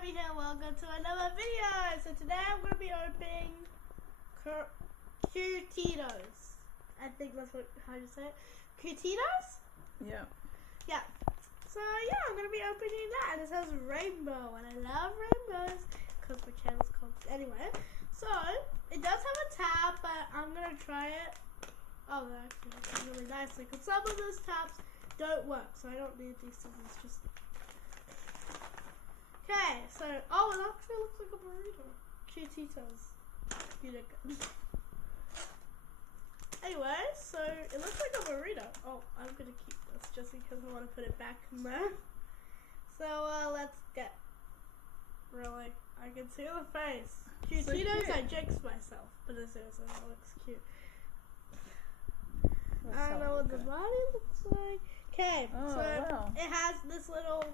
Gaby here, welcome to another video. So today I'm going to be opening Cutetitos. I think that's how you say it. Cutetitos? Yeah. Yeah. So yeah, I'm going to be opening that. And it says rainbow, and I love rainbows because my channel's called. Anyway, so it does have a tab, but I'm going to try it. Oh, that actually looks really nicely because some of those tabs don't work, so I don't need these scissors. Just okay, so, oh, it actually looks like a burrito. Cutetitos. You did good. Anyway, so it looks like a burrito. Oh, I'm gonna keep this just because I want to put it back in there. So, let's get, really, I can see the face. Cutetitos, so I jinxed myself, but seriously, it looks cute. I don't know what the body looks like. Okay, so wow. It has this little,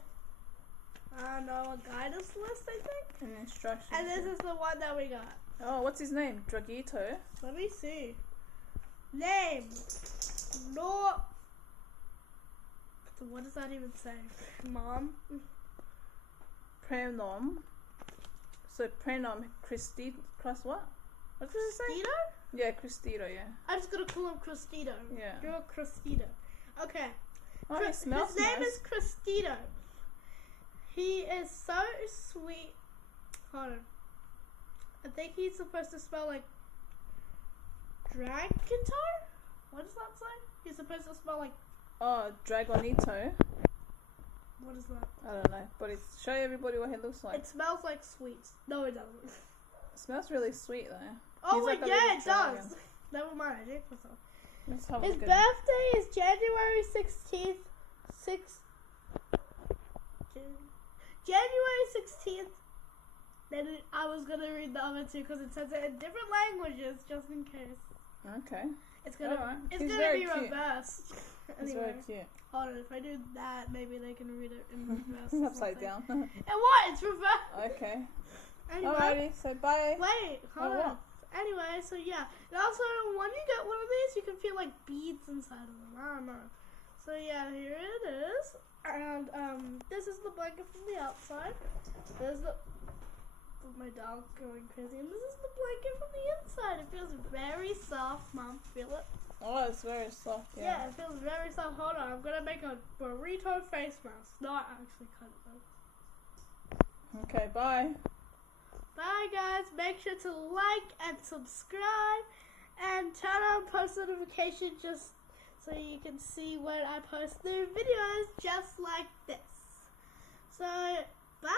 I don't know, a guidance list, I think. And instructions. And this is the one that we got. Oh, what's his name? Dragito? Let me see. Name. No. So what does that even say? Mom? Prenom. So prenom Crust what? What does it say? Crustito? Yeah, Crustito, yeah. I'm just gonna call him Crustito. Yeah. You're a Crustito. Okay. Oh, he smells His name nice. is Crustito. He is so sweet. Hold on. I think he's supposed to smell like Dragonito? What does that say? He's supposed to smell like... Oh, Dragonito. What is that? I don't know, but it's show everybody what he looks like. It smells like sweets. No, it doesn't. It smells really sweet though. Oh, like yeah, it does. Never mind, I jinxed myself. Let's have His a birthday is January 16th. January 16th. Then I was gonna read the other two because it says it in different languages, just in case. Okay. It's gonna, it's He's gonna be cute. reversed. He's Anyway, very cute. hold on. If I do that, maybe they can read it in reverse. Upside down. And what? It's reversed. Okay. Anyway, Alrighty, so bye. wait, hold on. What? Anyway, so yeah. And also, when you get one of these, you can feel like beads inside of them. I don't know. So yeah, here it is. And this is the blanket from the outside. There's the... My dog's going crazy. And this is the blanket from the inside. It feels very soft, Mom. Feel it? Oh, it's very soft, yeah. Yeah, it feels very soft. Hold on, I'm gonna make a burrito face mask. Not actually cut it though. Okay, bye. Bye guys. Make sure to like and subscribe and turn on post notifications just so you can see when I post new videos just like this. So, bye.